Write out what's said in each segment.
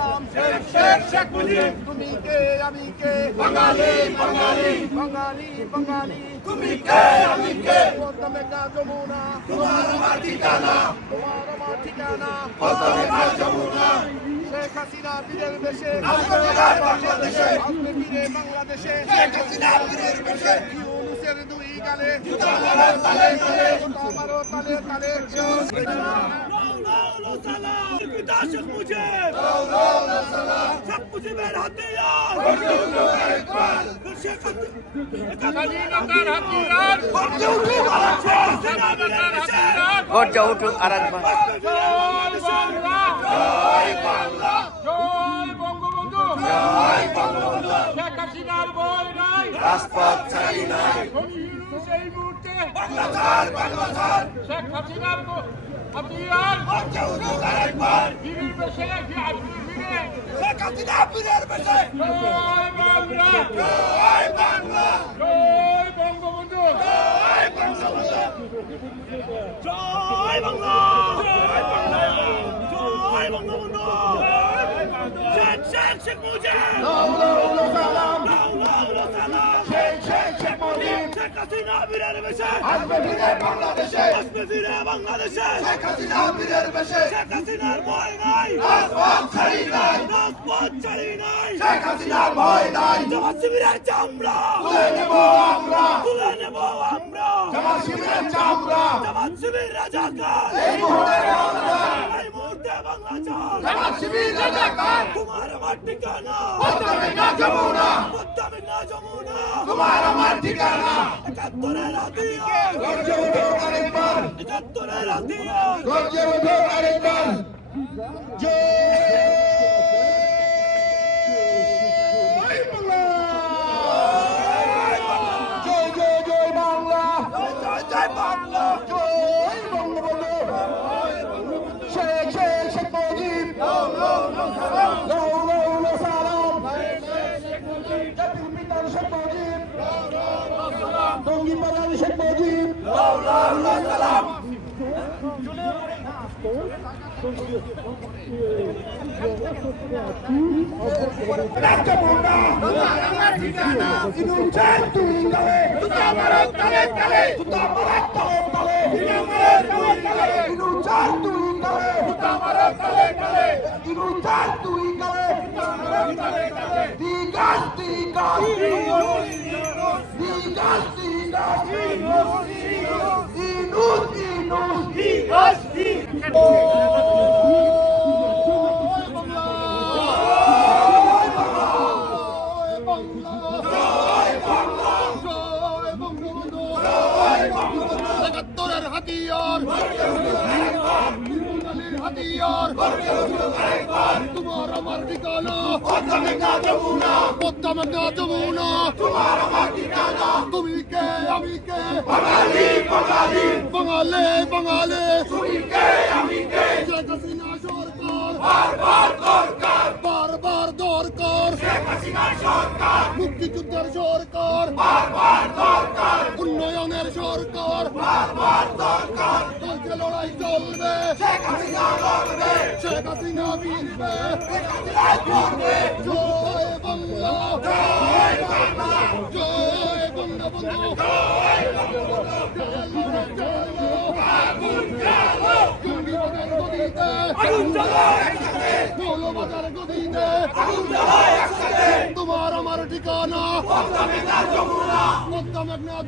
সালাম শেখ মুজিব তুমি কে আমি কে বাঙালি বাঙালি বাঙালি বাঙালি তুমি কে আমি কে পদ্মা মেঘনা যমুনা তোমার আমার ঠিকানা পদ্মা মেঘনা যমুনা শেখ হাসিনা বীরের বেশে আসবে বাংলাদেশে আসবে বীরে বাংলাদেশে শেখ হাসিনা বীরের বেশে ইউনূসের দুই গালে জুতা মারো তালে তালে জুতা মারো তালে তালে শেখ মুজিব শেখ মুজিবের হাতিয়ার স্বাধীনতার হাতিয়ার গর্জা উঠুক আর একবার। জয় বাংলা জয় বঙ্গবন্ধু জয় বঙ্গবন্ধু শেখ হাসিনার ভয় নাই রাজপথ ছাড়ি নাই সেই মুহূর্তে বাংলা ছাড় শেখ হাসিনার হাতিয়ার বীরের বেশে শেখ হাসিনা বীরের বেশে জয় বাংলা জয় বাংলা জয় বঙ্গবন্ধু জয় বঙ্গবন্ধু জয় বাংলা জয় বাংলা জয় বঙ্গবন্ধু শেখ মুজিব সালাম সালাম শেখ মুজিব শেখ হাসিনা বীরের বেশে আসবে বীরে বাংলাদেশে আসবে ফিরে বাংলাদেশে শেখ হাসিনা বীরের বেশে শেখ হাসিনার ভয় নাই রাজপথ ছাড়ি নাই রাজপথ ছাড়ি নাই শেখ হাসিনার ভয় নাই জামাত শিবিরের চামড়া তুলে নেব আমরা তুলে নেব আমরা জামাত শিবিরের চামড়া জামাত শিবির রাজাকার এই মুহূর্তে বাংলা এই মুহূর্তে বাংলা চাল জামাত শিবির রাজাকার তোমার আমার ঠিকানা পদ্মা মেঘনা যমুনা পদ্মা মেঘনা যমুনা তোমার আমার ঠিকানা একাত্তরের হাতিয়ার গর্জে ওঠো আরেকবার একাত্তরের হাতিয়ার গর্জে ওঠো আরেকবার জয় বাংলা জয় জয় জয় বাংলা জয় জয় বাংলা জয় বঙ্গবন্ধু শেখ মুজিব সালাম জাতির পিতার শেখ মুজিব টঙ্গী বাঙালি শেখ মুজিব সালাম একাত্তরের হাতিয়ার হাতিয়ার তোমার আমার ঠিকানা পদ্মা মেঘনা যমুনা তোমার আমার ঠিকানা তুমি কে আমি কে বাঙালি বাঙালি বাঙালি বাঙালি তুমি কে আমি কে শেখ হাসিনা সরকার বারবার দরকার শেখ হাসিনা সরকার মুক্তিযুদ্ধের সরকার বারবার দরকার উন্নয়নের সরকার বারবার দরকার চলছে লড়াই চলবে শেখ হাসিনা লড়বে শেখ হাসিনা ফিরবে শেখ হাসিনা ফিরবে জয় বাংলা জয় বাংলা জয় বঙ্গবন্ধু জয় বঙ্গবন্ধু আগুন জ্বালো জঙ্গিবাদের গদিতে আগুন জ্বালো একসাথে মৌলবাদের গদিতে আগুন জ্বালো একসাথে তোমার আমার ঠিকানা পদ্মা মেঘনা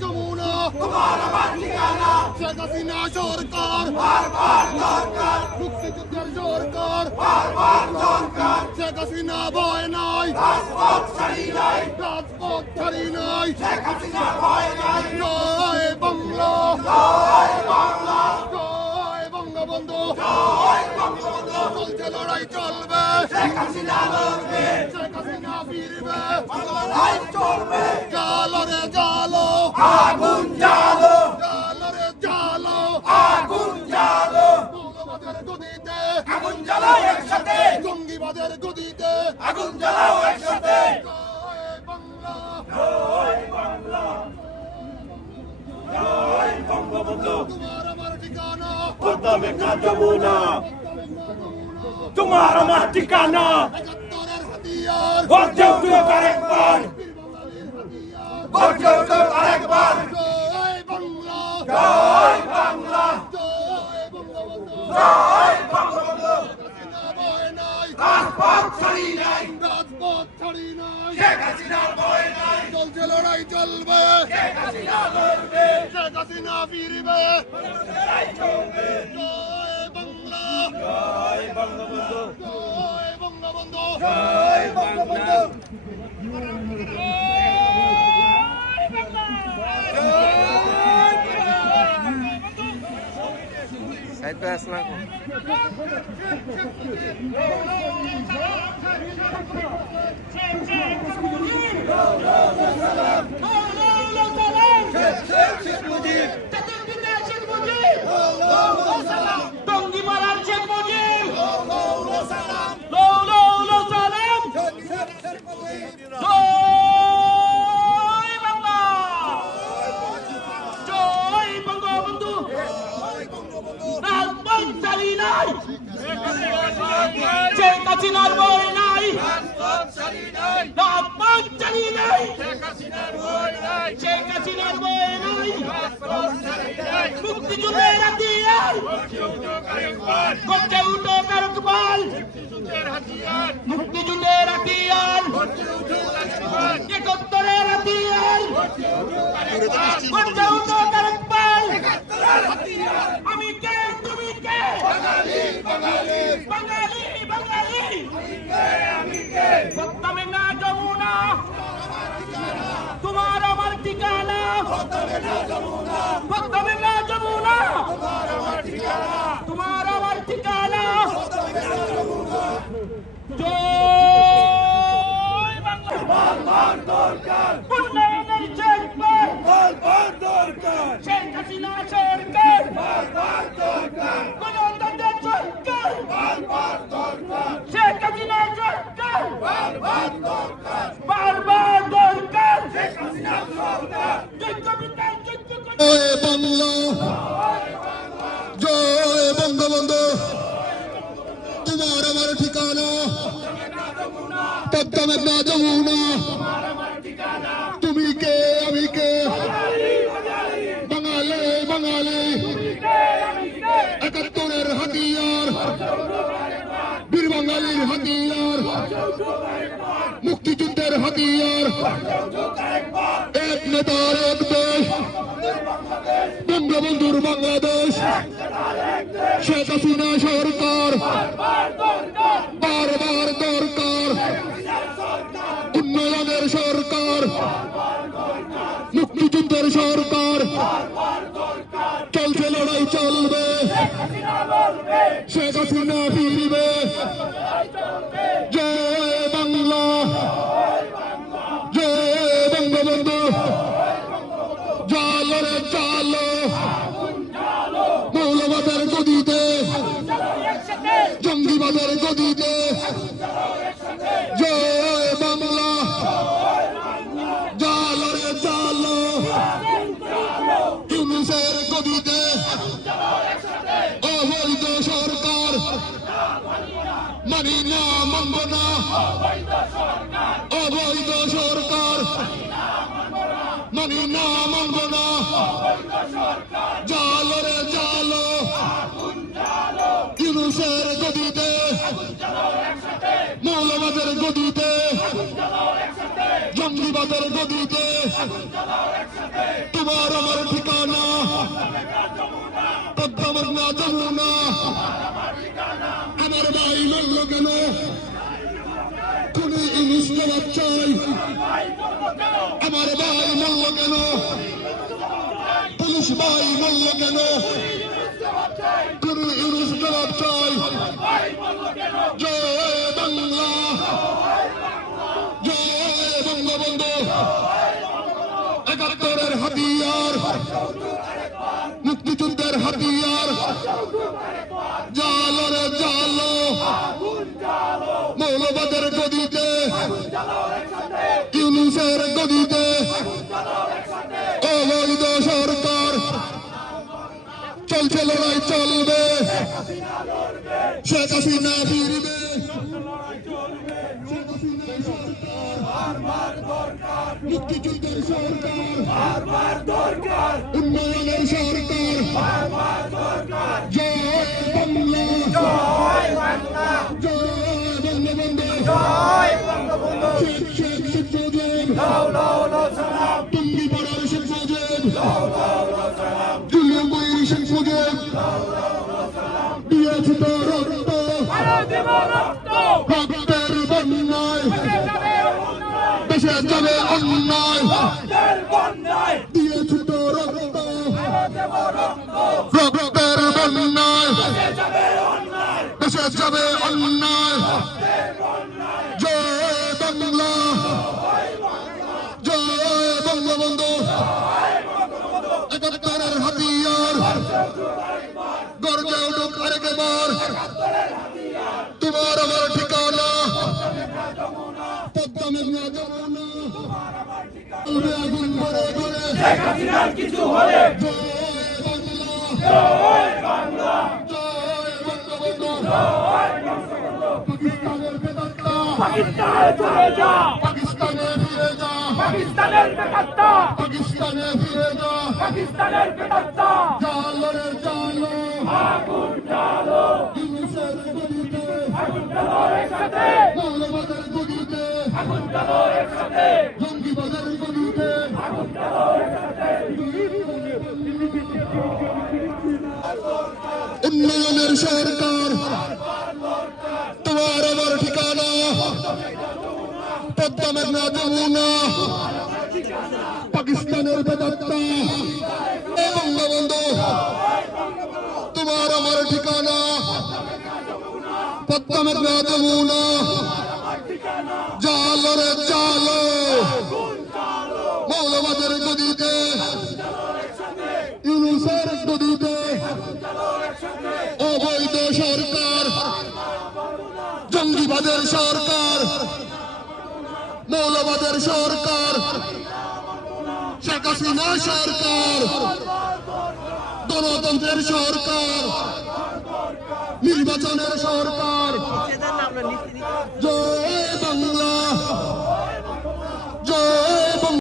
যমুনা তোমার আমার ঠিকানা শেখ হাসিনা সরকার বারবার দরকার মুক্তিযুদ্ধের সরকার বারবার দরকার শেখ হাসিনা ভয় নাই রাজপথ ছাড়ি নাই শেখ হাসিনা ভয় নাই জয় বাংলা জয় বঙ্গবন্ধু চলছে লড়াই চলবে শেখ হাসিনা লড়বে শেখ হাসিনা ফিরবে লড়াই চলবে জালো রে জালো আগুন জ্বালো জালো রে জালো আগুন জ্বালো মৌলবাদের গদিতে আগুন জ্বালাও একসাথে জঙ্গিবাদের গদিতে আগুন জ্বালাও একসাথে জয় বাংলা জয় বাংলা জয় বঙ্গবন্ধু তোমার আমার ঠিকানা পদ্মা মেঘনা যমুনা তোমার আমার ঠিকানা একাত্তরের হাতিয়ার গর্জে উঠুক আরেকবার গর্জে উঠুক আরেকবার জয় বাংলা জয় বাংলা জয় বঙ্গবন্ধু জয় বঙ্গবন্ধু হাসিনা ভয় নাই রাজপথ ছাড়ি নাই রাজপথ ছাড়ি নাই শেখ হাসিনার ভয় নাই চলছে লড়াই চলবে শেখ হাসিনা লড়বে শেখ হাসিনা ফিরবে লড়াই চলবে জয় বাংলা জয় বঙ্গবন্ধু জয় বঙ্গবন্ধু জয় বঙ্গবন্ধু সাইদ ভাই আসসালাম টঙ্গী মারার শেখ মুজিব জয় বাংলা জয় বঙ্গবন্ধু রাজপথ ছাড়ি নাই শেখ হাসিনার ভয় নাই রাজপথ ছাড়ি নাই শেখ হাসিনার ভয় নাই মুক্তিযুদ্ধের হাতিয়ার গর্জে উঠুক আরেকবার মুক্তিযুদ্ধের হাতিয়ার একাত্তরের হাতিয়ার গর্জে উঠুক আরেকবার আমি কে তুমি কে বাঙালি বাঙালি সপ্তমে না যমুনা তোমার আমার ঠিকানা সপ্তমে না যমুনা তোমার আমার ঠিকানা জয় বাংলা উন্নয়নের চেকবার শেখ হাসিনা সরকার গণতন্ত্রের সরকার শেখ হাসিনা সরকার বারবার দরকার জয় বাংলা জয় বঙ্গবন্ধু তোমার আমার ঠিকানা পদ্মা মেঘনা যমুনা তুমি কে আমি কে বাঙালি বাঙালি একাত্তরের হাতিয়ার বীর বাঙালির হাতিয়ার মুক্তিযুদ্ধের হাতিয়ার এক নেতার এক দেশ বঙ্গবন্ধুর বাংলাদেশ শেখ হাসিনা সরকার বারবার দরকার উন্নয়নের সরকার মুক্তিযুদ্ধের সরকার চলছে লড়াই চলবে শেখ হাসিনা ফিরবে জয় বাংলা জয় বঙ্গবন্ধু জালো রে জালো মৌলবাদের গদিতে জঙ্গিবাদের গদিতে জয় বাংলা জালো রে জালো ইউনুসের গদিতে অবৈধ সরকার মানি না মানব না অবৈধ সরকার মানি না মানব না জালো রে জালো ইউনুসের গদিতে মৌলবাদের গদিতে জঙ্গিবাদের গদিতে তোমার আমার ঠিকানা পদ্মা মেঘনা যমুনা আমার ভাই মরল কেন খুনি ইউনুস জবাব চাই আমার ভাই মরল কেন পুলিশ ভাই মরল কেন খুনি ইউনুস জবাব চাই জয় বাংলা জয় বঙ্গবন্ধু একাত্তরের হাতিয়ার মুক্তিযুদ্ধের হাতিয়ার জালো রে জালো মৌলবাদের গদিতে ইউনুসের গদিতে অবৈধ সরকার চলছে লড়াই চলবে শেখ হাসিনা ফিরবে মুক্তিযুদ্ধের সরকার উন্নয়নের সরকার জয় বাংলা জয় বঙ্গবন্ধু শেখ মুজিব টুঙ্গিপাড়ার শেখ মুজিব জুলিয়ানবাড়ির শেখ মুজিব দিয়েছে তো রক্ত রক্তের বন্যায় দেশে যাবে অন্যায় দিয়েছে তো রক্ত রক্তের বন্যায় দেশে যাবে অন্যায় জয় বাংলা জয় বঙ্গবন্ধু একাত্তরের হাতিয়ার গর্জে উঠুক আরেকবার তোমার আমার ঠিকানা পদ্মা মেঘনা যমুনা চলবে আগুন ভরে ভরে কিছু হলে জয় বাংলা জয় বঙ্গবন্ধু পাকিস্তানের বেদাত্তা পাকিস্তানে চলে যা পাকিস্তানে ফিরে যা পাকিস্তানের বেকাত্তা পাকিস্তানে ফিরে যা পাকিস্তানের বেকাত্তা জালো রে জালো আগুন জ্বালো ইউনুসের গদিতে আগুন জ্বালো একসাথে মৌলবাদের গদিতে আগুন জ্বালো একসাথে জঙ্গিবাদের গদিতে আগুন জ্বালো একসাথে উন্নয়নের সরকার তোমার আমার ঠিকানা পদ্মা মেঘনা যমুনা পাকিস্তানের বেদাত্তা বঙ্গবন্ধু তোমার আমার ঠিকানা পদ্মা মেঘনা যমুনা জালো রে জালো মৌলবাদের গদিতে ইউনুসের গদিতে অবৈধ সরকার জঙ্গিবাদের সরকার মৌলবাদের সরকার শেখ হাসিনা সরকার গণতন্ত্রের সরকার নির্বাচনের সরকার